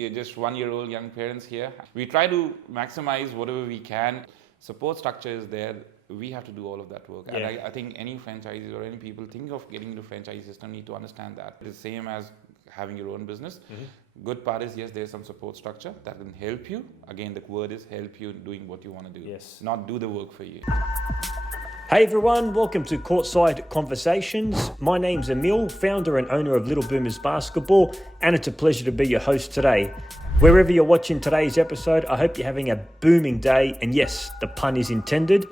We are just 1-year-old young parents here. We try to maximize whatever we can. Support structure is there. We have to do all of that work. And I think any franchises or any people thinking of getting into franchise system need to understand that. It's the same as having your own business. Good part is, yes, there's some support structure that can help you. Again, the word is help you in doing what you want to do. Yes. Not do the work for you. Hey everyone, welcome to Courtside Conversations. My name's Emile, founder and owner of Little Boomers Basketball, and it's a pleasure to be your host today. Wherever you're watching today's episode, I hope you're having a booming day, and yes, the pun is intended.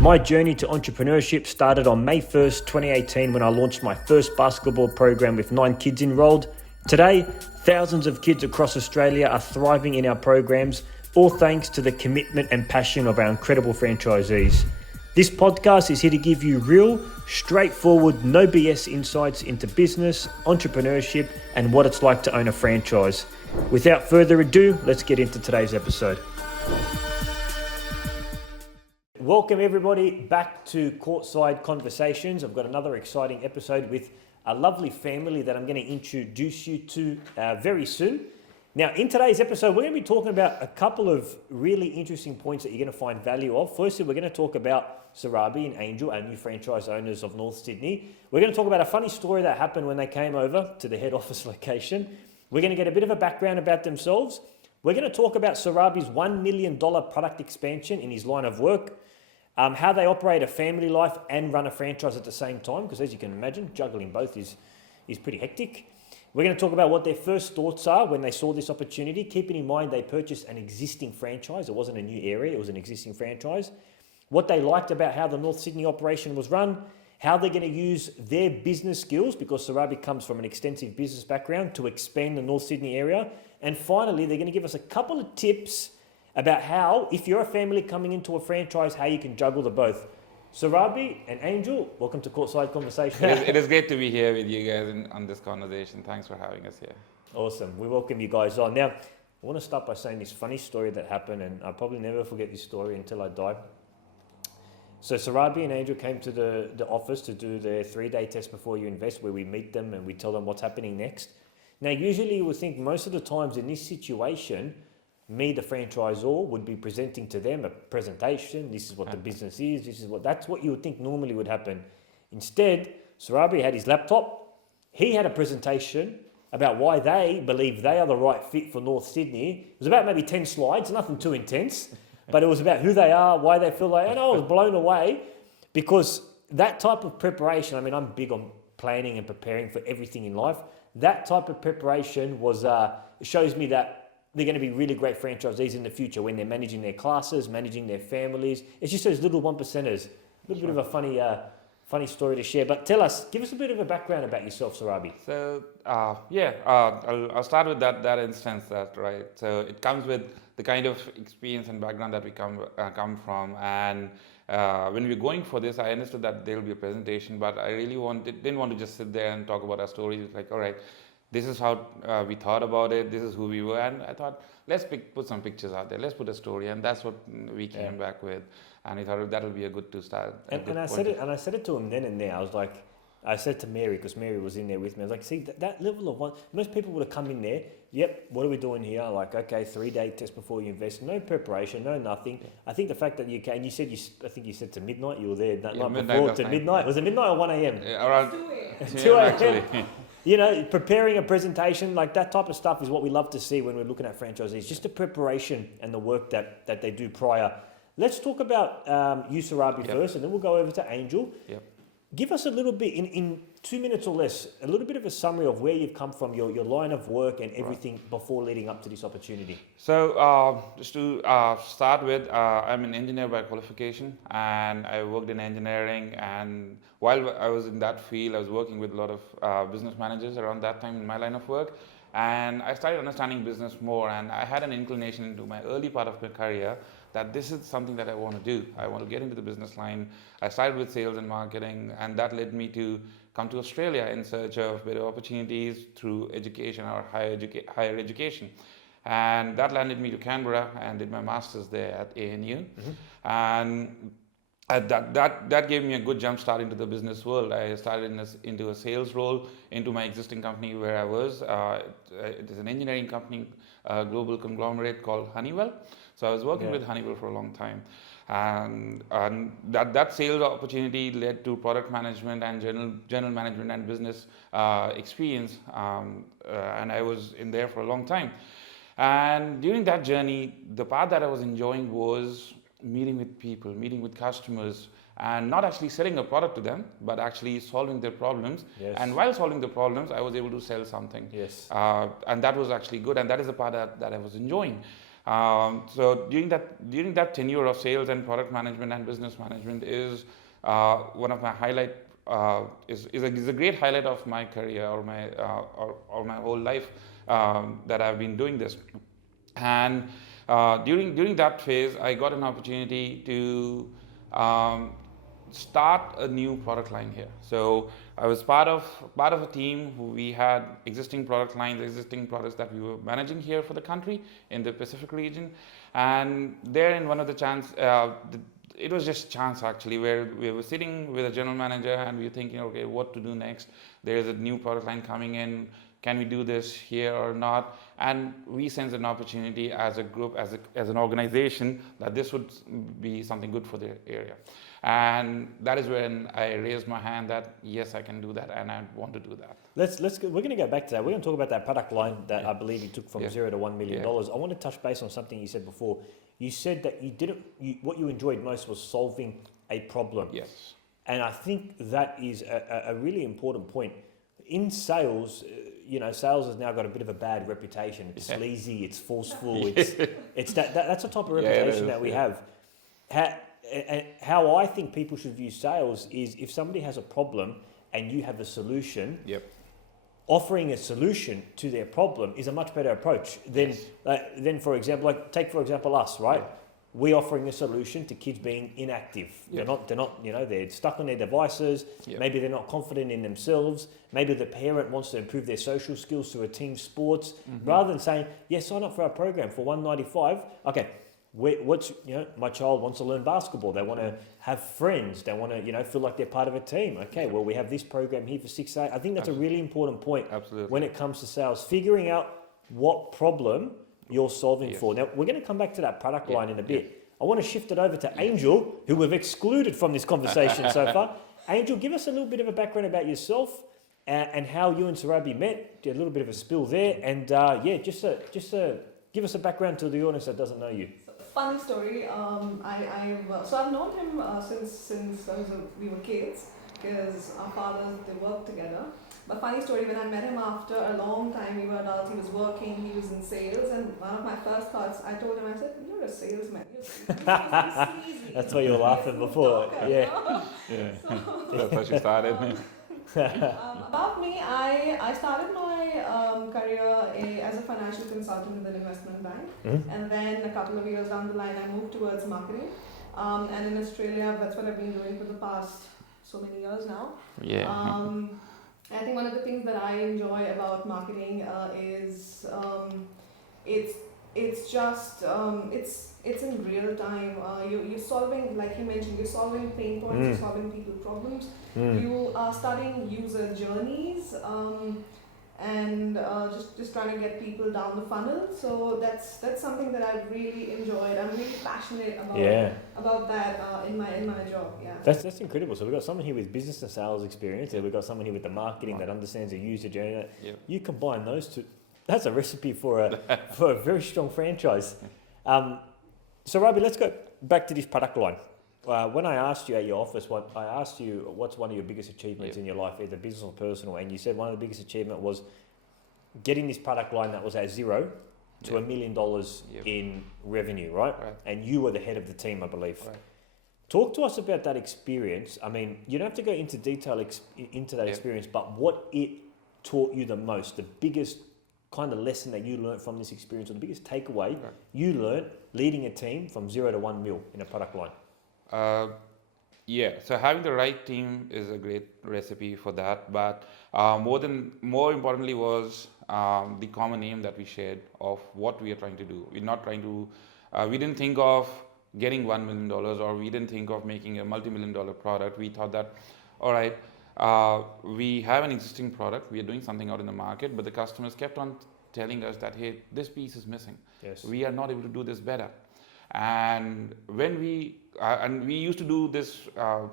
My journey to entrepreneurship started on May 1st, 2018 when I launched my first basketball program with 9 kids enrolled. Today, thousands of kids across Australia are thriving in our programs, all thanks to the commitment and passion of our incredible franchisees. This podcast is here to give you real, straightforward, no BS insights into business, entrepreneurship, and what it's like to own a franchise. Without further ado, let's get into today's episode. Welcome everybody back to Courtside Conversations. I've got another exciting episode with a lovely family that I'm going to introduce you to very soon. Now, in today's episode, we're going to be talking about a couple of really interesting points that you're going to find value of. Firstly, we're going to talk about Saurabh and Angel, our new franchise owners of North Sydney. We're going to talk about a funny story that happened when they came over to the head office location. We're going to get a bit of a background about themselves. We're going to talk about Saurabh's $1 million product expansion in his line of work, how they operate a family life and run a franchise at the same time, because as you can imagine, juggling both is pretty hectic. We're going to talk about what their first thoughts are when they saw this opportunity, keeping in mind they purchased an existing franchise. It wasn't a new area, it was an existing franchise. What they liked about how the North Sydney operation was run, how they're going to use their business skills, because Saurabh comes from an extensive business background, to expand the North Sydney area. And finally, they're going to give us a couple of tips about how, if you're a family coming into a franchise, how you can juggle the both. Saurabh and Angel, welcome to Courtside Conversation. It is great to be here with you guys on this conversation. Thanks for having us here. Awesome. We welcome you guys on. Now, I want to start by saying this funny story that happened, and I'll probably never forget this story until I die. So Saurabh and Angel came to the office to do their 3-day test before you invest, where we meet them and we tell them what's happening next. Now, usually you would think most of the times in this situation, me, the franchisor, would be presenting to them a presentation. This is what the business is. That's what you would think normally would happen. Instead, Saurabh had his laptop. He had a presentation about why they believe they are the right fit for North Sydney. It was about maybe 10 slides, nothing too intense, but it was about who they are, why they feel like, and I was blown away because that type of preparation, I mean, I'm big on planning and preparing for everything in life. That type of preparation shows me that they're going to be really great franchisees in the future when they're managing their classes, managing their families. It's just those little 1%ers. A little bit of a funny story to share. But give us a bit of a background about yourself, Saurabh. So, I'll start with that instance, right? So it comes with the kind of experience and background that we come from. And when we were going for this, I understood that there will be a presentation, but I really didn't want to just sit there and talk about our stories. It's like, all right, this is how we thought about it. This is who we were. And I thought, let's put some pictures out there. Let's put a story. And that's what we came back with. And we thought that'll be a good to start. And I said it to him then and there. I said to Mary, because Mary was in there with me, I was like, see, that level of one, most people would have come in there, yep, what are we doing here? Like, okay, 3-day test before you invest. No preparation, no nothing. Yeah. I think the fact that you came, I think you said to midnight, you were there that night before to midnight. Was it midnight or 1 a.m.? Yeah, around 2 a.m. You know, preparing a presentation, like that type of stuff is what we love to see when we're looking at franchisees, just the preparation and the work that they do prior. Let's talk about you, Saurabh, first, and then we'll go over to Angel. Yep. Give us a little bit, in 2 minutes or less, a little bit of a summary of where you've come from, your line of work and everything before leading up to this opportunity. So just to start with, I'm an engineer by qualification, and I worked in engineering. And while I was in that field, I was working with a lot of business managers around that time in my line of work. And I started understanding business more, and I had an inclination into my early part of my career that this is something that I want to do. I want to get into the business line. I started with sales and marketing, and that led me to come to Australia in search of better opportunities through education or higher education. And that landed me to Canberra and did my master's there at ANU. Mm-hmm. And that gave me a good jump start into the business world. I started into a sales role into my existing company where I was. It is an engineering company, a global conglomerate called Honeywell. So I was working with Honeywell for a long time, and that sales opportunity led to product management and general management and business experience, and I was in there for a long time. And during that journey, the part that I was enjoying was meeting with people, meeting with customers, and not actually selling a product to them, but actually solving their problems. Yes. And while solving the problems, I was able to sell something. Yes. And that was actually good, and that is the part that I was enjoying. So during that tenure of sales and product management and business management is one of my highlight. Is a great highlight of my career or my whole life that I've been doing this. And during that phase, I got an opportunity to start a new product line here. So I was part of a team who we had existing product lines, existing products that we were managing here for the country in the Pacific region. And there, in one of the it was just chance actually, where we were sitting with a general manager and we were thinking, okay, what to do next? There is a new product line coming in. Can we do this here or not? And we sensed an opportunity as a group, as an organization, that this would be something good for the area. And that is when I raised my hand that yes, I can do that, and I want to do that. We're going to go back to that. We're going to talk about that product line that I believe you took from $0 to $1 million. I want to touch base on something you said before. You said that what you enjoyed most was solving a problem. Yes. And I think that is a really important point. In sales, sales has now got a bit of a bad reputation. It's sleazy, it's forceful, it's that's the type of reputation that we have. How I think people should view sales is if somebody has a problem and you have a solution, offering a solution to their problem is a much better approach than for example, take for example us, right? Yeah. We're offering a solution to kids being inactive. They're not, they're stuck on their devices. Maybe they're not confident in themselves. Maybe the parent wants to improve their social skills through a team sports. Rather than saying, sign up for our program for $195. Okay, my child wants to learn basketball. They want to have friends. They want to, feel like they're part of a team. Okay, well, we have this program here for 6 8. I think that's a really important point when it comes to sales. Figuring out what problem you're solving for. Now, we're going to come back to that product line in a bit. I want to shift it over to Angel, who we've excluded from this conversation so far. Angel, give us a little bit of a background about yourself and how you and Saurabh met. A little bit of a spill there. And just give us a background to the audience that doesn't know you. Funny story. I've known him since we were kids, because our fathers, they worked together. But funny story, when I met him after a long time, we were adults, he was working, he was in sales, and one of my first thoughts, I told him, I said, you're a salesman. That's why you were laughing before. That's how she started. About me, I started my career as a financial consultant with an investment bank. And then a couple of years down the line, I moved towards marketing. And in Australia, that's what I've been doing for the past so many years now. I think one of the things that I enjoy about marketing is it's in real time. You're solving, like you mentioned, you're solving pain points, you're solving people problems. You are studying user journeys and just trying to get people down the funnel. So that's something that I've really enjoyed. I'm really passionate about that in my job. Yeah. That's incredible. So we've got someone here with business and sales experience, and we've got someone here with the marketing that understands the user journey. You combine those two, that's a recipe for a very strong franchise. So Rabi, let's go back to this product line. When I asked you at your office, I asked you what's one of your biggest achievements in your life, either business or personal, and you said one of the biggest achievement was getting this product line that was at $0 to $1 million in revenue, right? And you were the head of the team, I believe. Right. Talk to us about that experience. I mean, you don't have to go into detail into that experience, but what it taught you the most, the biggest kind of lesson that you learned from this experience, or the biggest takeaway you learned leading a team from $0 to $1 million in a product line. So having the right team is a great recipe for that. But more importantly was the common aim that we shared of what we are trying to do. We're not trying to. We didn't think of getting $1 million, or we didn't think of making a multi-million-dollar product. We thought that, all right, we have an existing product, we are doing something out in the market, but the customers kept on telling us that, hey, this piece is missing. Yes. We are not able to do this better. And when we used to do this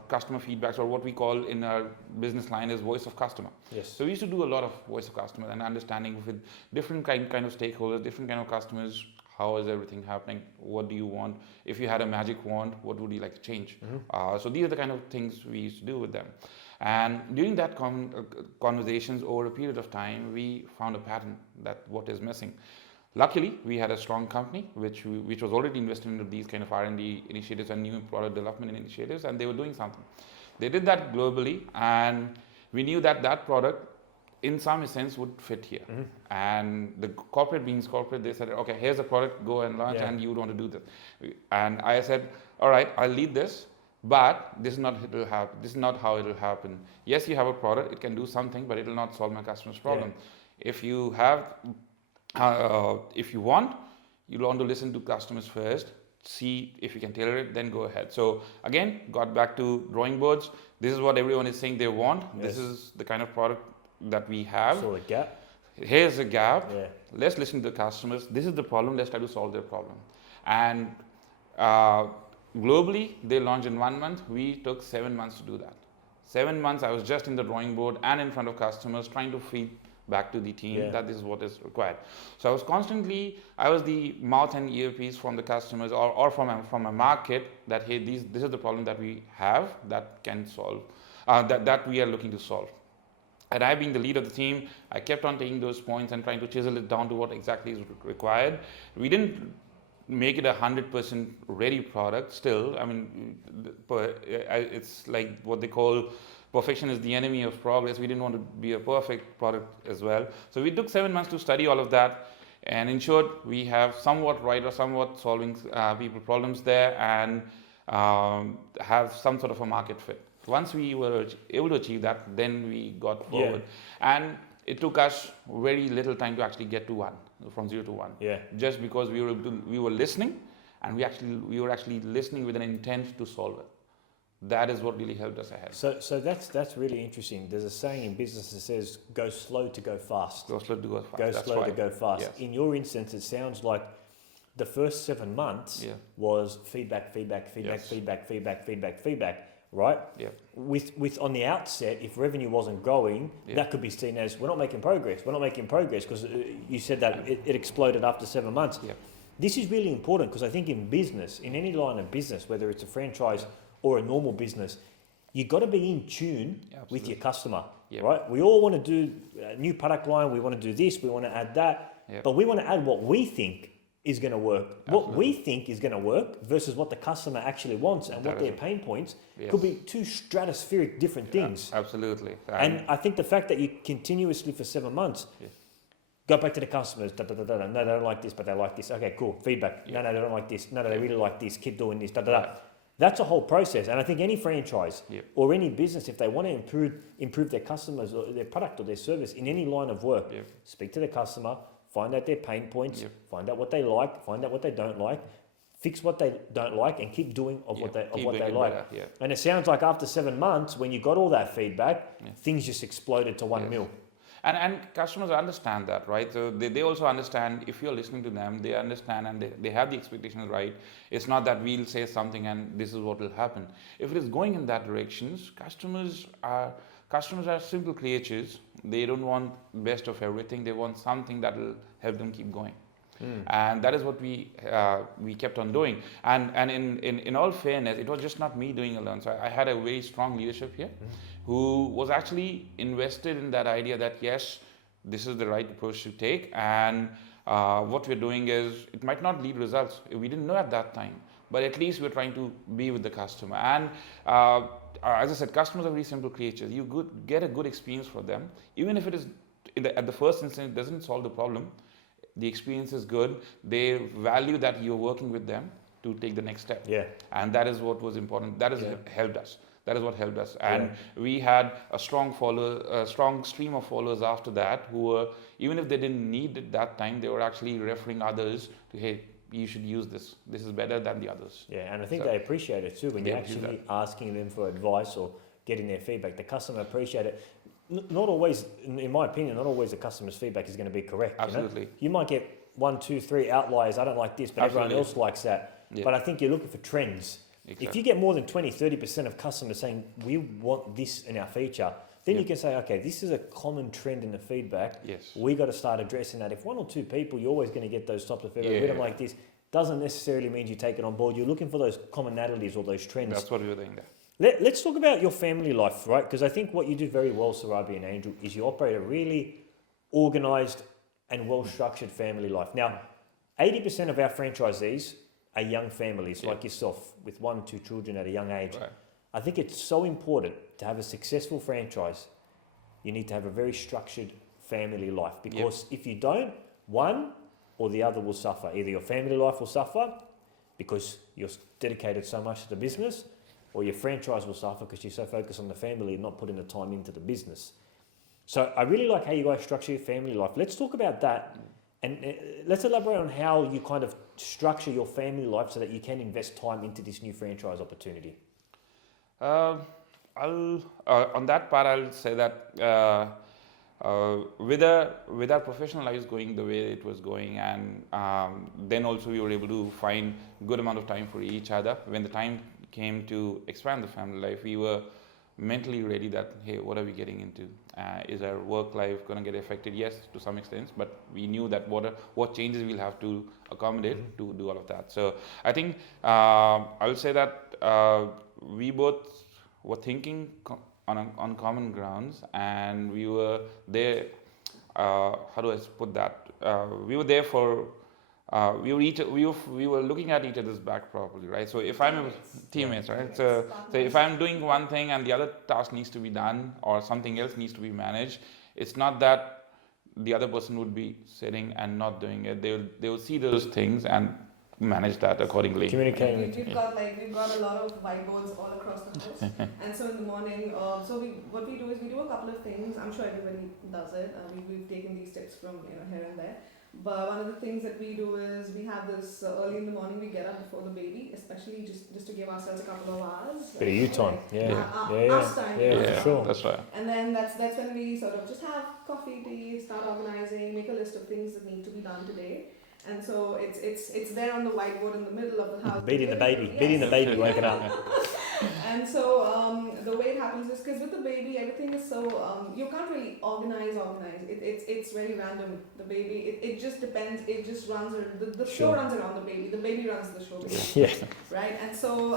customer feedbacks, or what we call in our business line is voice of customer. Yes. So we used to do a lot of voice of customer and understanding with different kind of stakeholders, different kind of customers. How is everything happening? What do you want? If you had a magic wand, what would you like to change? So these are the kind of things we used to do with them. And during that conversations over a period of time, we found a pattern that what is missing. Luckily, we had a strong company which was already invested into these kind of R&D initiatives and new product development initiatives, and they were doing something. They did that globally, and we knew that that product, in some sense, would fit here. And the corporate, being corporate, they said, okay, here's a product, go and launch, and you would want to do this. And I said, all right, I'll lead this, but this is not how it will happen. Yes, you have a product, it can do something, but it will not solve my customer's problem. If you want, you'll want to listen to customers first, see if you can tailor it, then go ahead. So again, got back to drawing boards. This is what everyone is saying they want. This is the kind of product that we have. So a gap. Here's a gap. Let's listen to the customers. This is the problem. Let's try to solve their problem. And globally, they launched in 1 month. We took 7 months to do that. 7 months, I was just in the drawing board and in front of customers trying to feed back to the team that this is what is required. So I was the mouth and earpiece from the customers or from a market that, hey, this is the problem that we have that can solve, that we are looking to solve. And I, being the lead of the team, I kept on taking those points and trying to chisel it down to what exactly is required. We didn't make it 100% ready product still. I mean, it's like what they call perfection is the enemy of progress. We didn't want to be a perfect product as well. So we took 7 months to study all of that and ensured we have somewhat right or somewhat solving people problems there and have some sort of a market fit. Once we were able to achieve that, then we got forward. And it took us very little time to actually get to 1, from 0 to 1. Just because we were listening, and we were actually listening with an intent to solve it. That is what really helped us ahead. So that's really interesting. There's a saying in business that says, go slow to go fast. Go slow to go fast. Go slow to go fast. In your instance, it sounds like the first 7 months was feedback, right? With on the outset, if revenue wasn't growing, that could be seen as we're not making progress because you said that it exploded after 7 months. This is really important because I think in business, in any line of business, whether it's a franchise or a normal business, you got to be in tune with your customer, right? We all want to do a new product line. We want to do this. We want to add that, but we want to add what we think is going to work. What we think is going to work versus what the customer actually wants and what their pain points could be two stratospheric different things. Absolutely. And I think the fact that you continuously for 7 months go back to the customers. No, they don't like this, but they like this. Okay, cool. Feedback. No, they don't like this. No, they really like this. Keep doing this. That's a whole process. And I think any franchise or any business, if they want to improve their customers or their product or their service in any line of work, speak to the customer, find out their pain points, find out what they like, find out what they don't like, fix what they don't like, and keep doing what they like. And it sounds like after 7 months, when you got all that feedback, things just exploded to 1 mil. And customers understand that, right? So they also understand if you're listening to them, they understand and they have the expectations right. It's not that we'll say something and this is what will happen. If it is going in that direction, customers are simple creatures. They don't want best of everything. They want something that will help them keep going. And that is what we kept on doing. And in all fairness, it was just not me doing alone. So I had a very strong leadership here who was actually invested in that idea that yes, this is the right approach to take. And what we're doing is, it might not lead results. We didn't know at that time, but at least we're trying to be with the customer. And as I said, customers are very simple creatures. You get a good experience for them, even if it is at the first instance, it doesn't solve the problem. The experience is good. They value that you're working with them to take the next step. And that is what was important. That has helped us. That is what helped us. And we had a strong stream of followers after that who were, even if they didn't need it that time, they were actually referring others to, hey, you should use this. This is better than the others. Yeah, and I think So they appreciate it too when they you're appreciate actually asking them for advice or getting their feedback. The customer appreciate it. Not always, in my opinion, not always the customer's feedback is going to be correct. Absolutely. You know? You might get 1, 2, 3 outliers. I don't like this, but everyone Absolutely. else likes that. Yeah. But I think you're looking for trends. Exactly. If you get more than 20, 30% of customers saying, we want this in our feature, then Yeah. you can say, okay, this is a common trend in the feedback. Yes. We got to start addressing that. If 1 or 2 people, you're always going to get those types of feedback. Yeah. We don't like this. Doesn't necessarily mean you take it on board. You're looking for those commonalities or those trends. That's what we were doing there. Let's talk about your family life, right? Because I think what you do very well, Saurabh and Angel, is you operate a really organised and well-structured family life. Now, 80% of our franchisees are young families like yourself with 1, 2 children at a young age. Right. I think it's so important to have a successful franchise. You need to have a very structured family life because if you don't, one or the other will suffer. Either your family life will suffer because you're dedicated so much to the business, or your franchise will suffer because you're so focused on the family and not putting the time into the business. So I really like how you guys structure your family life. Let's talk about that, and let's elaborate on how you kind of structure your family life so that you can invest time into this new franchise opportunity. On that part, I'll say that with our professional lives going the way it was going, and then also we were able to find good amount of time for each other. When the time came to expand the family life, we were mentally ready that, hey, what are we getting into? Is our work life going to get affected? Yes, to some extent, but we knew that what changes we'll have to accommodate to do all of that. So I think I would say that we both were thinking on common grounds, and we were there. How do I put that? We were there for. We were looking at each other's back properly, right? So if I'm teammates, right? So if I'm doing one thing and the other task needs to be done or something else needs to be managed, it's not that the other person would be sitting and not doing it. They will see those things and manage that accordingly. Communicating. We've got a lot of whiteboards all across the house, and so in the morning, what we do is we do a couple of things. I'm sure everybody does it. We've taken these tips from here and there. But one of the things that we do is we have this early in the morning. We get up before the baby, especially just to give ourselves a couple of hours. Bit of you time, Us time. for sure. That's right. And then that's when we sort of just have coffee, tea, start organizing, make a list of things that need to be done today. And so it's there on the whiteboard in the middle of the house. Beating the baby, waking up. And so the way it happens is because with the baby, everything is so you can't really organize. It's very random. The baby, it just depends. It just runs. The show runs around the baby. The baby runs the show. Yeah. Right. And so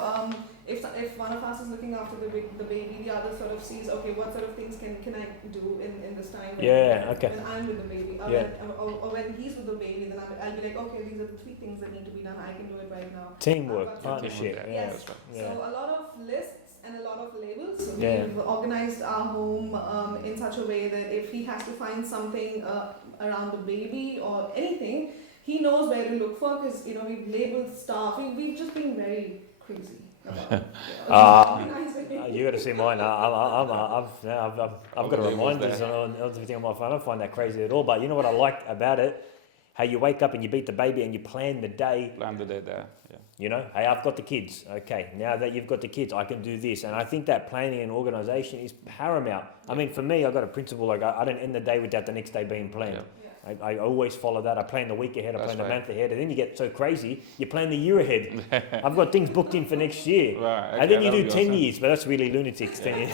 if one of us is looking after the baby, the other sort of sees, okay, what sort of things can I do in this time when I'm with the baby, or when he's with the baby, then I'll be like, okay, these are the 3 things that need to be done. I can do it right now. Teamwork, partnership. Yes. Yeah. So a lot of lists and a lot of labels. So we've organized our home in such a way that if he has to find something around the baby or anything, he knows where to look for because we've labeled stuff. We've just been very crazy about organizing. You got to see mine. I've got reminders on everything on my phone. I don't find that crazy at all. But you know what I like about it? How you wake up and you beat the baby and you plan the day. Plan the day there. Yeah. You know, hey, I've got the kids. Okay, now that you've got the kids, I can do this. And I think that planning and organisation is paramount. I mean, for me, I've got a principle like I don't end the day without the next day being planned. Yeah. I always follow that. I plan the week ahead, I plan the right. month ahead, and then you get so crazy, you plan the year ahead. I've got things booked in for next year. Right, okay, and then you do 10 awesome. years, but that's really lunatic. 10 years.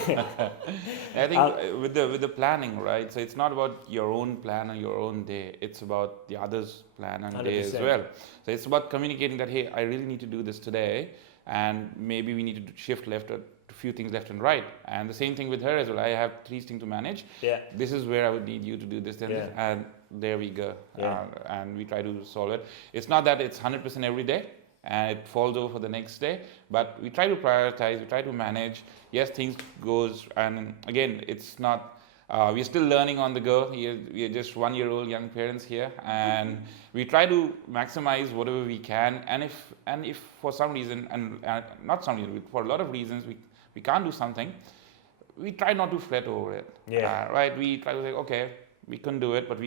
I think with the planning, right? So it's not about your own plan and your own day. It's about the others' plan and day as 100%. well. So it's about communicating that, hey, I really need to do this today, and maybe we need to shift left a few things left and right. And the same thing with her as well. I have 3 things to manage. Yeah. This is where I would need you to do this, then this, and there we go. Yeah. And we try to solve it. It's not that it's 100% every day and it falls over for the next day, but we try to prioritize, we try to manage. Yes, things goes, and again, it's not, we're still learning on the go. We are just 1-year-old young parents here, and we try to maximize whatever we can. And if for some reason, and not some reason, for a lot of reasons, we can't do something, we try not to fret over it. Yeah. Right? We try to say, okay, we couldn't do it, but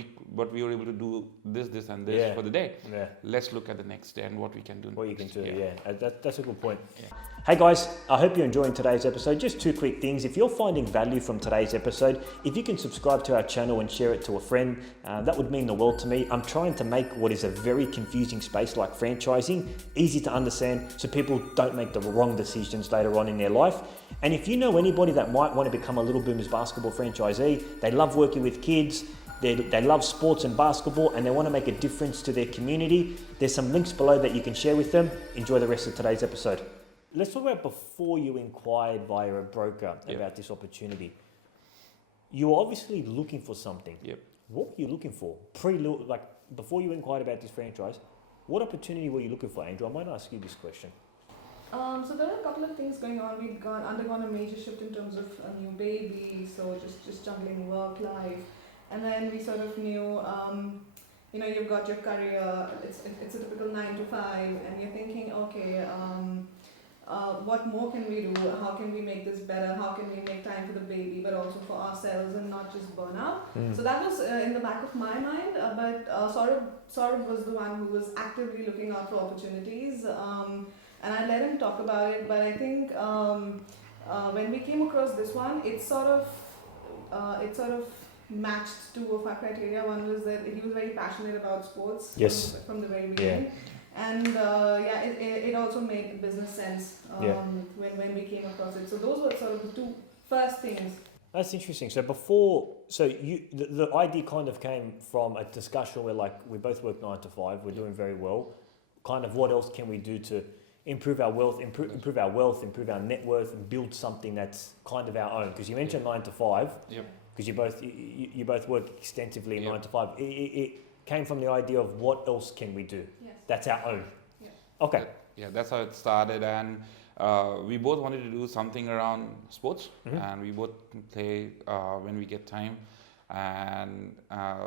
we were able to do this, and this Yeah. for the day. Yeah. Let's look at the next day and what we can do. What you can next. do, Yeah. yeah. That's a good point. Yeah. Hey guys, I hope you're enjoying today's episode. Just two quick things. If you're finding value from today's episode, if you can subscribe to our channel and share it to a friend, that would mean the world to me. I'm trying to make what is a very confusing space like franchising easy to understand so people don't make the wrong decisions later on in their life. And if you know anybody that might want to become a Little Boomers basketball franchisee, they love working with kids, they love sports and basketball, and they want to make a difference to their community, there's some links below that you can share with them. Enjoy the rest of today's episode. Let's talk about before you inquired via a broker about this opportunity. You were obviously looking for something. Yep. What were you looking for? Before you inquired about this franchise, what opportunity were you looking for, Andrew? I might ask you this question. So there are a couple of things going on. We've undergone a major shift in terms of a new baby, so just juggling work life, and then we sort of knew, you've got your career. It's a typical 9 to 5, and you're thinking, okay. What more can we do? How can we make this better? How can we make time for the baby, but also for ourselves and not just burn out? So that was in the back of my mind. But Saurabh was the one who was actively looking out for opportunities, and I let him talk about it. But I think when we came across this one, it sort of matched two of our criteria. One was that he was very passionate about sports from the very beginning. Yeah. And it also made business sense when we came across it. So those were sort of the two first things. That's interesting. So the idea kind of came from a discussion where we both work 9 to 5, we're doing very well. Kind of what else can we do to improve our wealth, improve our net worth, and build something that's kind of our own? Because you mentioned 9 to 5. Yep. Because you both work extensively in 9 to 5. It came from the idea of what else can we do? Yes. That's our own. Yeah. Okay. Yeah, that's how it started, and we both wanted to do something around sports, and we both play when we get time. And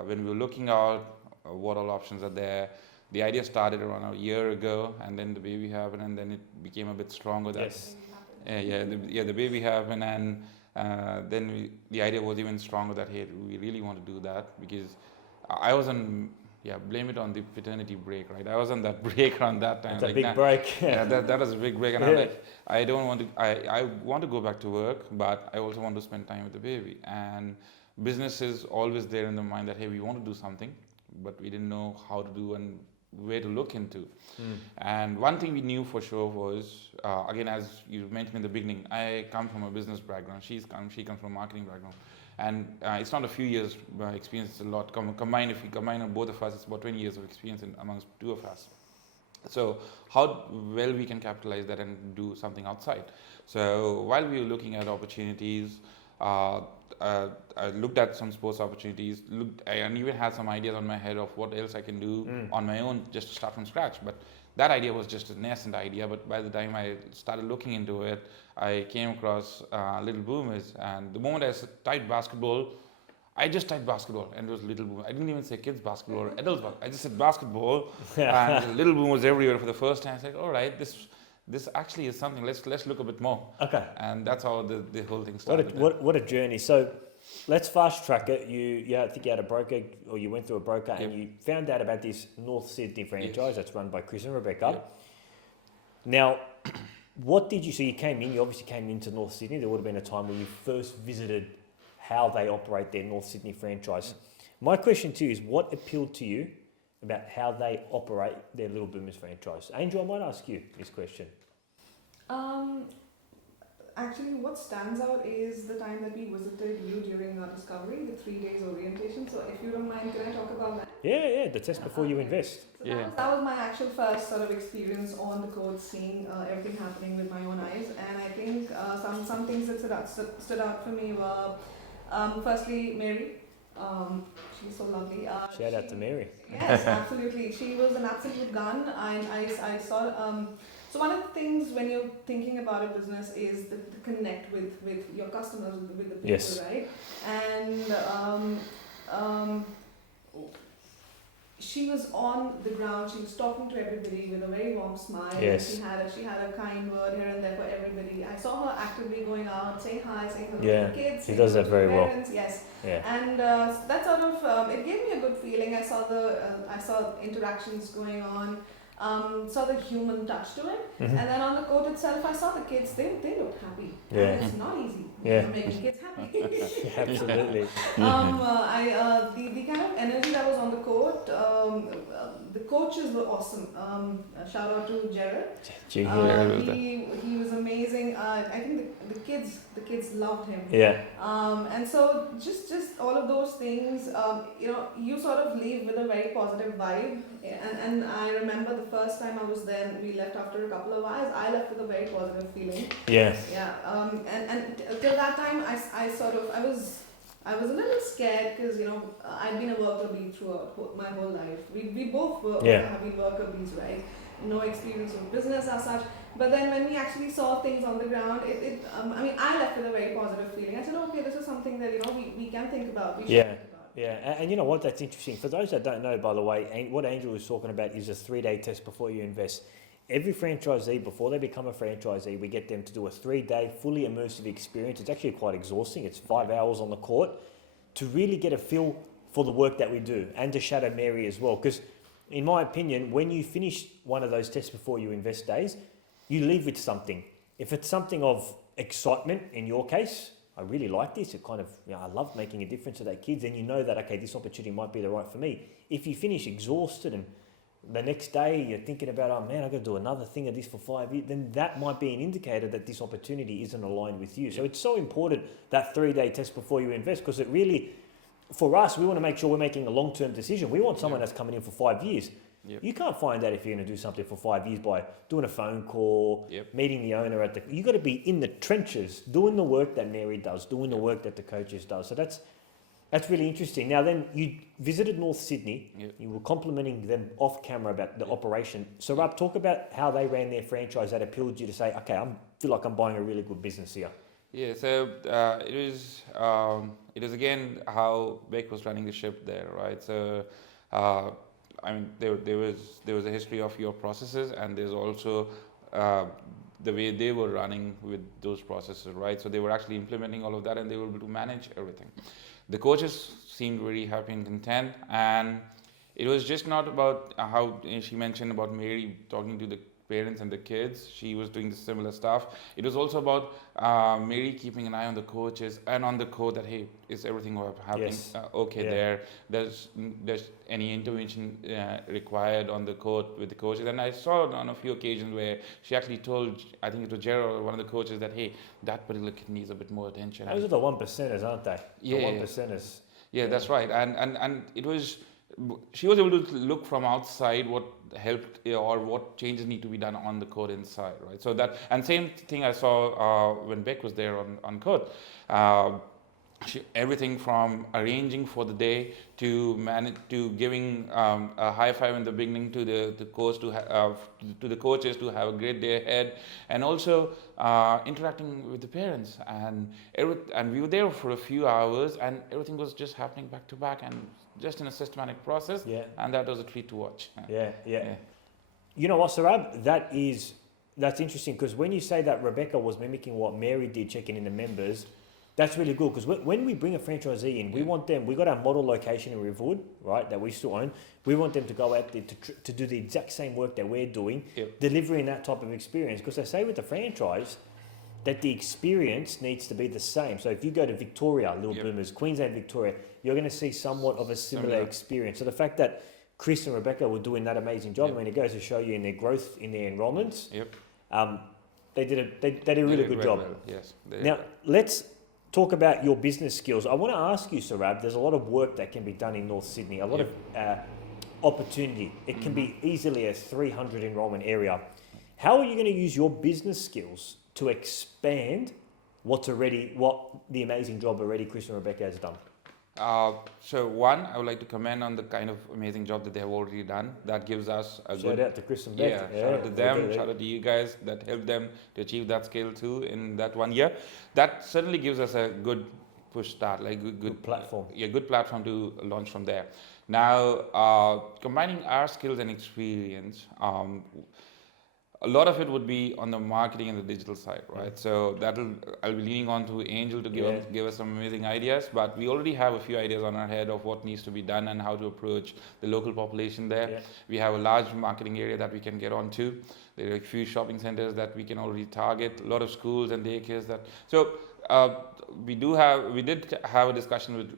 when we were looking out what all options are there, the idea started around a year ago, and then the baby happened, and then it became a bit stronger. The baby happened, and then the idea was even stronger that, hey, we really want to do that, because I was on, blame it on the paternity break, right? I was on that break around that time. It's a big break. That was a big break, and I'm like, I don't want to. I want to go back to work, but I also want to spend time with the baby. And business is always there in the mind that, hey, we want to do something, but we didn't know how to do and where to look into. And one thing we knew for sure was, again, as you mentioned in the beginning, I come from a business background. She comes from a marketing background. And it's not a few years experience, it's a lot. If we combine both of us, it's about 20 years of experience amongst two of us. So how well we can capitalize that and do something outside. So while we were looking at opportunities, I looked at some sports opportunities, and even had some ideas on my head of what else I can do on my own just to start from scratch. But that idea was just a nascent idea, but by the time I started looking into it, I came across Little Boomers, and the moment I typed basketball, I just typed basketball, and it was Little Boomers. I didn't even say kids basketball or adults basketball. I just said basketball, and Little Boomers everywhere for the first time. I was like, all right, this actually is something. Let's look a bit more. Okay. And that's how the whole thing started. What a journey. So let's fast track it. I think you had a broker, or you went through a broker, and you found out about this North Sydney franchise that's run by Chris and Rebecca. Yep. Now, what did you? So you obviously came into North Sydney. There would have been a time when you first visited how they operate their North Sydney franchise. My question to you is, what appealed to you about how they operate their Little Boomers franchise? Angel, I might ask you this question. Actually, what stands out is the time that we visited you during our discovery, the 3 days orientation. So if you don't mind, can I talk about that? Yeah, the test before you invest. So that was my actual first sort of experience on the court, seeing everything happening with my own eyes. And I think some things that stood out for me were, firstly, Mary. She's so lovely. Shout out to Mary. Yes, absolutely. She was an absolute gun. I saw. So one of the things when you're thinking about a business is the connect with your customers, with the people, right? And she was on the ground. She was talking to everybody with a very warm smile. Yes. She had a kind word here and there for everybody. I saw her actively going out, saying hi, saying hello Yeah, to the kids. she saying does hello that to the very well. parents. Yes, Yeah. and that sort of it gave me a good feeling. I saw interactions going on. Saw the human touch to it, Mhm. and then on the court itself, I saw the kids. They looked happy. Yeah. And it's not easy. Yeah. Making kids happy. Absolutely. The kind of energy that was on the court, the coaches were awesome. Shout out to Jared. Gee, He was amazing. I think the kids loved him. yeah. And so just all of those things, you sort of leave with a very positive vibe. And I remember the first time I was there, and we left after a couple of hours. I left with a very positive feeling. Yeah. Yeah. And till that time, I was a little scared because I'd been a worker bee throughout my whole life. We both have been worker bees, right? No experience of business as such. But then when we actually saw things on the ground, I left with a very positive feeling. I said, okay, this is something that we can think about. We should think about. Yeah, and you know what? That's interesting. For those that don't know, by the way, what Angel was talking about is a 3-day test before you invest. Every franchisee, before they become a franchisee, we get them to do a 3-day fully immersive experience. It's actually quite exhausting. It's 5 hours on the court to really get a feel for the work that we do and to shadow Mary as well. Because in my opinion, when you finish one of those tests before you invest days, you leave with something. If it's something of excitement, in your case, I really like this. It kind of, I love making a difference to that kids, and you know that, okay, this opportunity might be the right for me. If you finish exhausted and the next day you're thinking about, oh man, I've got to do another thing of this for 5 years, then that might be an indicator that this opportunity isn't aligned with you. So it's so important, that 3-day test before you invest, because it really, for us, we want to make sure we're making a long-term decision. We want someone that's coming in for 5 years. Yep. You can't find that if you're going to do something for 5 years by doing a phone call, meeting the owner you've got to be in the trenches, doing the work that Mary does, doing the work that the coaches does. So that's really interesting. Now then, you visited North Sydney. You were complimenting them off camera about the operation. So Rob, talk about how they ran their franchise that appealed you to say, okay, I feel like I'm buying a really good business here. Yeah, so it was again how Beck was running the ship there, right? So there was a history of your processes, and there's also the way they were running with those processes, right? So they were actually implementing all of that, and they were able to manage everything. The coaches seemed very happy and content, and it was just not about how she mentioned about Mary talking to the parents and the kids. She was doing the similar stuff. It was also about Mary keeping an eye on the coaches and on the court that, hey, is everything happening there? There's any intervention required on the court with the coaches? And I saw on a few occasions where she actually told, I think it was Gerald, one of the coaches, that, hey, that particular kid needs a bit more attention. Those are the 1%ers, aren't they? Yeah, the 1%ers. Yeah, that's right. And it was, she was able to look from outside what helped or what changes need to be done on the court inside, right? So that, and same thing I saw when Beck was there on court. Everything from arranging for the day to giving a high five in the beginning to the coach to the coaches to have a great day ahead, and also interacting with the parents, and we were there for a few hours, and everything was just happening back to back and just in a systematic process. And that was a treat to watch. You know what, Saurabh? That's interesting, because when you say that Rebecca was mimicking what Mary did, checking in the members, that's really good, because when we bring a franchisee in, we want them, we got our model location in Riverwood, right, that we still own. We want them to go out there to do the exact same work that we're doing, delivering that type of experience, because they say with the franchise that the experience needs to be the same. So if you go to Victoria, Little Boomers, Queensland, Victoria, you're going to see somewhat of a similar experience. So the fact that Chris and Rebecca were doing that amazing job, I mean, it goes to show you in their growth, in their enrollments, they did a really good job. Well. Yes. Now, let's talk about your business skills. I want to ask you, Saurabh, there's a lot of work that can be done in North Sydney, a lot of opportunity. It can be easily a 300 enrolment area. How are you going to use your business skills to expand what the amazing job already Chris and Rebecca has done? So one, I would like to comment on the kind of amazing job that they have already done. That gives us a shout out to Chris and Beck. Shout out to them, shout out to you guys that helped them to achieve that scale too in that 1 year. That certainly gives us a good push start, like Good platform. Yeah, good platform to launch from there. Now, combining our skills and experience, a lot of it would be on the marketing and the digital side, right? So I'll be leaning on to Angel to give us some amazing ideas, but we already have a few ideas on our head of what needs to be done and how to approach the local population there. Yeah. We have a large marketing area that we can get onto. There are a few shopping centers that we can already target, a lot of schools and daycares we did have a discussion with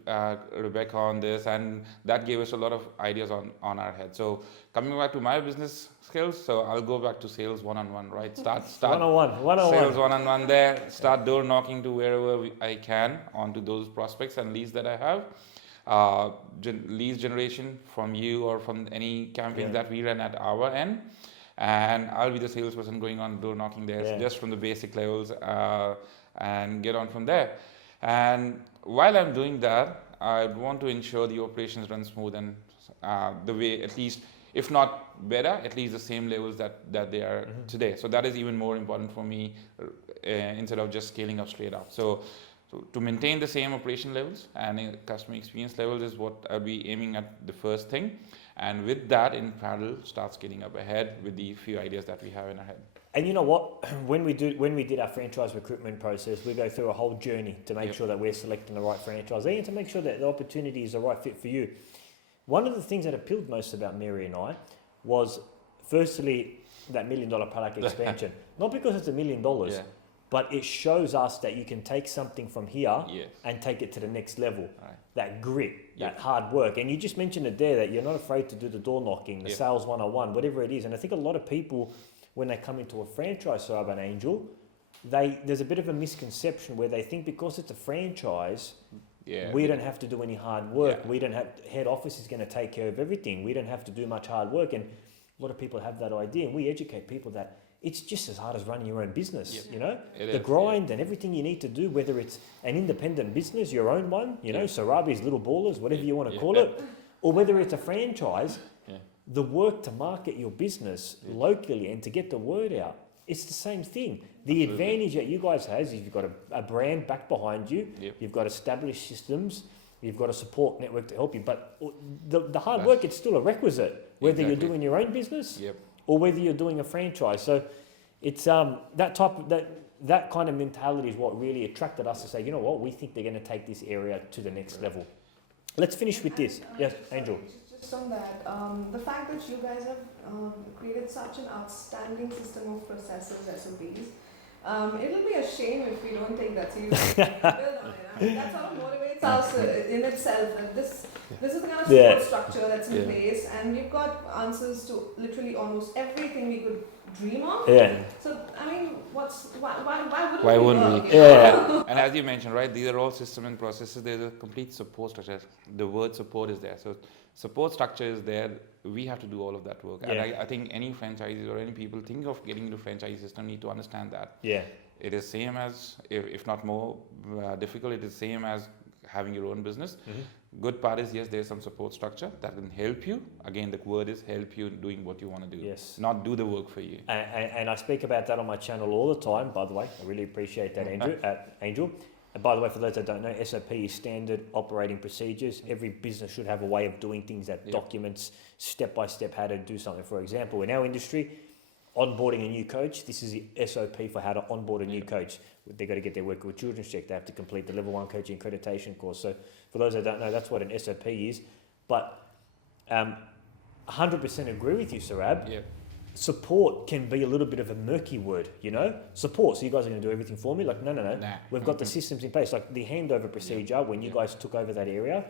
Rebecca on this, and that gave us a lot of ideas on our head. So coming back to my business skills, so I'll go back to sales one-on-one, right? Start one-on-one. Sales one-on-one there. Start door knocking to wherever I can onto those prospects and leads that I have. Leads generation from you or from any campaigns that we run at our end. And I'll be the salesperson going on door knocking there, just from the basic levels, and get on from there. And while I'm doing that, I want to ensure the operations run smooth and the way, at least, if not better, at least the same levels that they are today. So that is even more important for me instead of just scaling up straight up. So to maintain the same operation levels and customer experience levels is what I'll be aiming at the first thing. And with that, in parallel, start scaling up ahead with the few ideas that we have in our head. And you know what? When we did our franchise recruitment process, we go through a whole journey to make sure that we're selecting the right franchisee and to make sure that the opportunity is the right fit for you. One of the things that appealed most about Mary and I was, firstly, that $1 million product expansion. Not because it's $1 million, but it shows us that you can take something from here and take it to the next level. Right. That grit, that hard work. And you just mentioned it there, that you're not afraid to do the door knocking, the sales 101, whatever it is. And I think a lot of people, when they come into a franchise, Saurabh and Angel, there's a bit of a misconception where they think because it's a franchise, we don't have to do any hard work. We don't have, head office is going to take care of everything. We don't have to do much hard work. And a lot of people have that idea. And we educate people that it's just as hard as running your own business, you know? The grind and everything you need to do, whether it's an independent business, your own one, you know, Saurabhi's Little Ballers, whatever you want to call it, or whether it's a franchise, the work to market your business locally and to get the word out, it's the same thing. The advantage that you guys have is you've got a brand back behind you, you've got established systems, you've got a support network to help you, but the hard work, it's still a requisite, whether you're doing your own business or whether you're doing a franchise. So it's that kind of mentality is what really attracted us to say, you know what, we think they're going to take this area to the next level. Let's finish with this. Yes, Angel. Just on that, the fact that you guys have created such an outstanding system of processes, SOPs, it'll be a shame if we don't take that seriously. Build on it. I mean, that's how it motivates us in itself. And this is the kind of support structure that's in place, and you've got answers to literally almost everything we could dream of. So I mean, why wouldn't we? And as you mentioned, right, these are all system and processes. There's a complete support structure. The word support is there. So support structure is there. We have to do all of that work. And I think any franchises or any people thinking of getting into franchise system need to understand that. It is same as, if not more difficult, it is same as having your own business. Good part is, yes, there's some support structure that can help you. Again, the word is help you in doing what you want to do. Not do the work for you. And I speak about that on my channel all the time, by the way. I really appreciate that, Angel. And by the way, for those that don't know, SOP is standard operating procedures. Every business should have a way of doing things that documents step-by-step how to do something. For example, in our industry, onboarding a new coach, this is the SOP for how to onboard a new coach. They've got to get their work with children's check. They have to complete the level 1 coaching accreditation course. So for those that don't know, that's what an SOP is. But 100% agree with you, Saurabh. Support can be a little bit of a murky word, you know? Support, so you guys are going to do everything for me? Like, no. We've got the systems in place. Like the handover procedure, when you guys took over that area,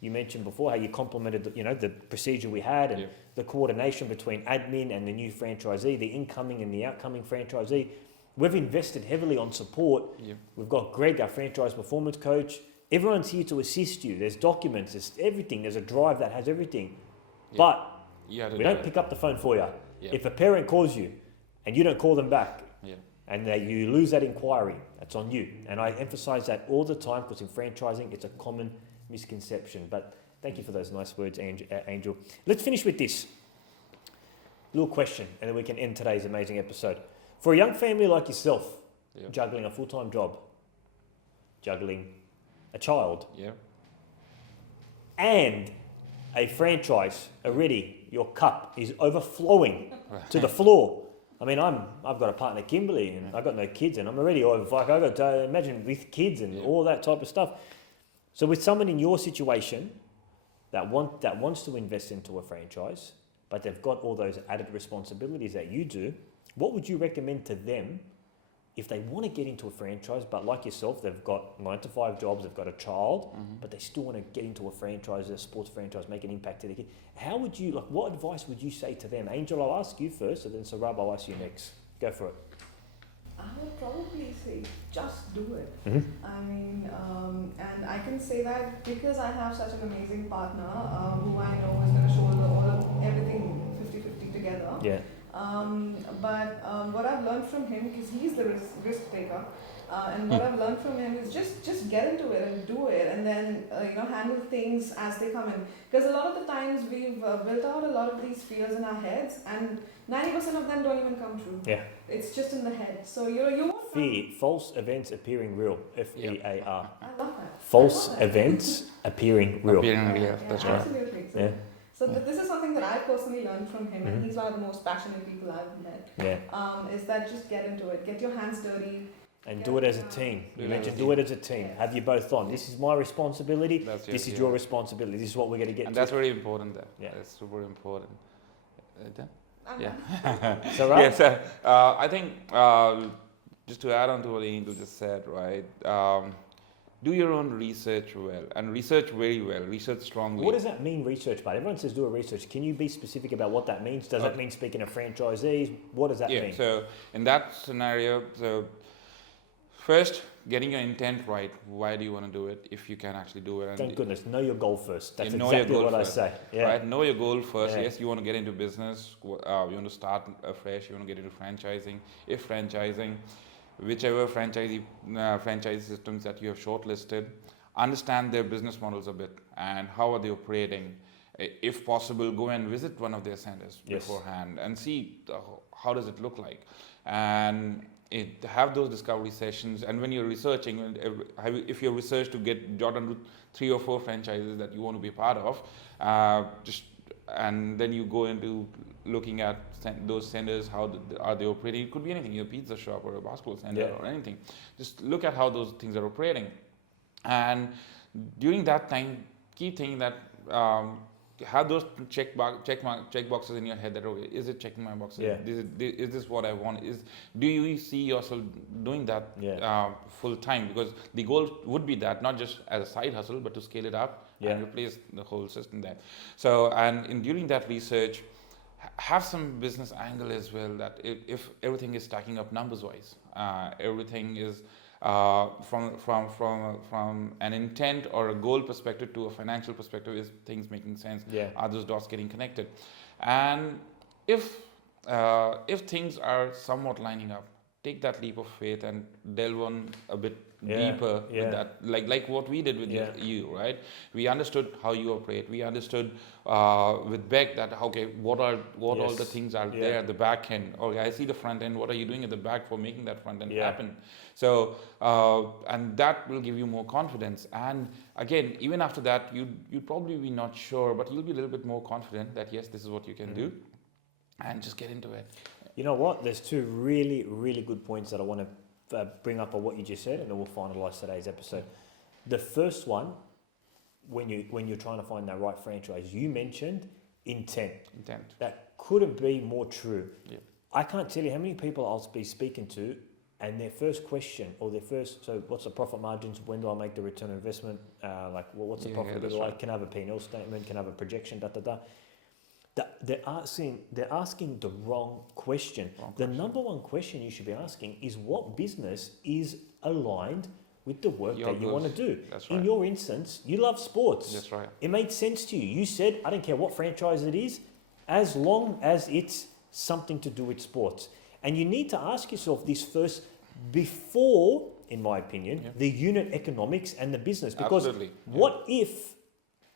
you mentioned before how you complemented, the procedure we had and the coordination between admin and the new franchisee, the incoming and the outcoming franchisee. We've invested heavily on support. We've got Greg, our franchise performance coach. Everyone's here to assist you. There's documents, there's everything. There's a drive that has everything. But we don't pick up the phone for you. If a parent calls you and you don't call them back and you lose that inquiry, that's on you. And I emphasize that all the time because in franchising, it's a common misconception. But thank you for those nice words, Angel. Let's finish with this little question and then we can end today's amazing episode. For a young family like yourself, juggling a full-time job, juggling a child, Yeah. and a franchise already, your cup is overflowing to the floor. I mean, I've got a partner, Kimberly, and I've got no kids, and I'm already over. Like, I've got to imagine with kids and all that type of stuff. So with someone in your situation that wants to invest into a franchise, but they've got all those added responsibilities that you do, what would you recommend to them if they want to get into a franchise, but like yourself, they've got 9 to 5 jobs, they've got a child, but they still want to get into a franchise, a sports franchise, make an impact to their kid? How would you, like, what advice would you say to them? Angel, I'll ask you first, and then Saurabh, I'll ask you next. Go for it. I would probably say just do it. Mm-hmm. I mean, and I can say that because I have such an amazing partner who I know is going to shoulder all of everything 50-50 together. Yeah. But what I've learned from him, because he's the risk taker, and what I've learned from him is just get into it and do it, and then handle things as they come in. Because a lot of the times we've built out a lot of these fears in our heads, and 90% of them don't even come true. Yeah. It's just in the head. So you won't Fear, false events appearing real. F-E-A-R. I love that. False I love that. events appearing real. Appearing real, that's right. Absolutely. So, Yeah. so this is something that I personally learned from him, Mhm. and he's one of the most passionate people I've met. Yeah. Is that just get into it, get your hands dirty. And do it as a team. You Do it mentioned as a do it as a team. Yes. Have you both on? This is my responsibility. That's This is yeah. your responsibility. This is what we're going to get And to. that's very important there. Yeah. That's super important. Done? I'm Yeah. done. So, right? Yes, I think just to add on to what Angel just said, right? Do your own research well and research very well. Research strongly. What does that mean, research part? Everyone says do a research. Can you be specific about what that means? Does that mean speaking to franchisees? What does that Yeah. mean? So in that scenario, so first getting your intent right. Why do you want to do it? If you can actually do it. And Thank goodness. Know your goal first. That's know your exactly goal what first, I say. Yeah. Right? Know your goal first. Yeah. Yes, you want to get into business. You want to start afresh. You want to get into franchising. If franchising, whichever franchise systems that you have shortlisted, understand their business models a bit and how are they operating. If possible, go and visit one of their centers Yes. beforehand and see how does it look like, and have those discovery sessions. And when you're researching, if you're research to jot on 3 or 4 franchises that you want to be part of, and then you go into looking at those centers, how are they operating. It could be anything, a pizza shop or a basketball center Yeah. or anything. Just look at how those things are operating. And during that time, key thing that have those check boxes in your head that, okay, is it checking my boxes? Yeah. Is this what I want? Do you see yourself doing that full time? Because the goal would be that, not just as a side hustle, but to scale it up and replace the whole system there. So, and during that research, have some business angle as well, that if everything is stacking up numbers wise, everything is from an intent or a goal perspective to a financial perspective, is things making sense? Yeah. Are those dots getting connected? And if things are somewhat lining up, take that leap of faith and delve on a bit deeper with that, like what we did with you, right? We understood how you operate. We understood with Beck that, okay, what all the things are there at the back end. Okay, I see the front end. What are you doing at the back for making that front end happen? So, and that will give you more confidence. And again, even after that, you'd probably be not sure, but you'll be a little bit more confident that yes, this is what you can do, and just get into it. You know what? There's 2 really, really good points that I want to bring up on what you just said, and then we'll finalise today's episode. The first one, when you're trying to find that right franchise, you mentioned intent. That couldn't be more true. Yeah. I can't tell you how many people I'll be speaking to, and their first question or so what's the profit margins? When do I make the return on investment? What's the profitability like? Can I have a P&L statement? Can I have a projection? They're asking the wrong question. The number one question you should be asking is what business is aligned with the work that you want to do. That's right. In your instance, you love sports. That's right. It made sense to you. You said, I don't care what franchise it is, as long as it's something to do with sports. And you need to ask yourself this first before, in my opinion, the unit economics and the business. Because what if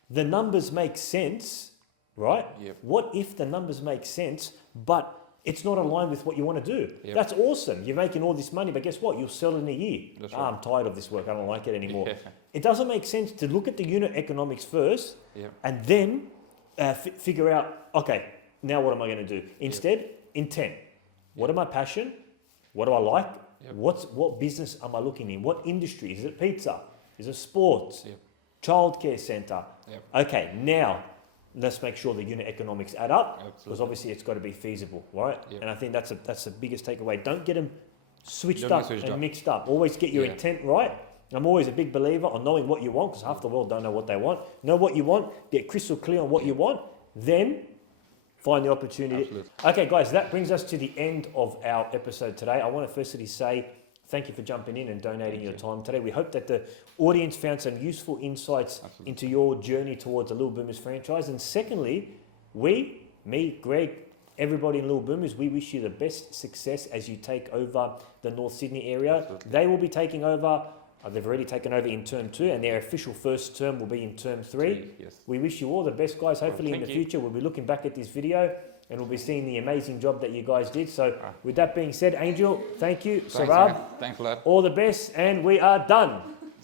the numbers make sense, right? Yep. What if the numbers make sense, but it's not aligned with what you want to do. Yep. That's awesome. You're making all this money, but guess what? You'll sell it in a year. That's Ah, right. I'm tired of this work. I don't like it anymore. Yeah. It doesn't make sense to look at the unit economics first Yep. and then figure out, okay, now what am I going to do? Instead, intent. What are my passion? What do I like? Yep. What business am I looking in? What industry? Is it pizza? Is it sports? Yep. Childcare centre? Yep. Okay, now let's make sure the unit economics add up, because Absolutely. obviously it's got to be feasible, right? Yep. And I think that's the biggest takeaway. Don't get them switched Don't get up switched and up. mixed up. Always get your Yeah. intent right. I'm always a big believer on knowing what you want, because half the world don't know what they want. Know what you want, get crystal clear on what you want, then find the opportunity. Absolutely. Okay, guys, that brings us to the end of our episode today. I want to firstly say thank you for jumping in and donating your time today. We hope that the audience found some useful insights Absolutely. into your journey towards the Little Boomers franchise. And secondly, me, Greg, everybody in Little Boomers, we wish you the best success as you take over the North Sydney area. Absolutely. They will be taking over. They've already taken over in term 2, and their official first term will be in term 3. Yes. We wish you all the best, guys. Hopefully in Thank the you. future we'll be looking back at this video and we'll be seeing the amazing job that you guys did. So Ah. with that being said, Angel, thank you. Thanks, Saurabh, man. Thanks a lot. all the best, and we are done.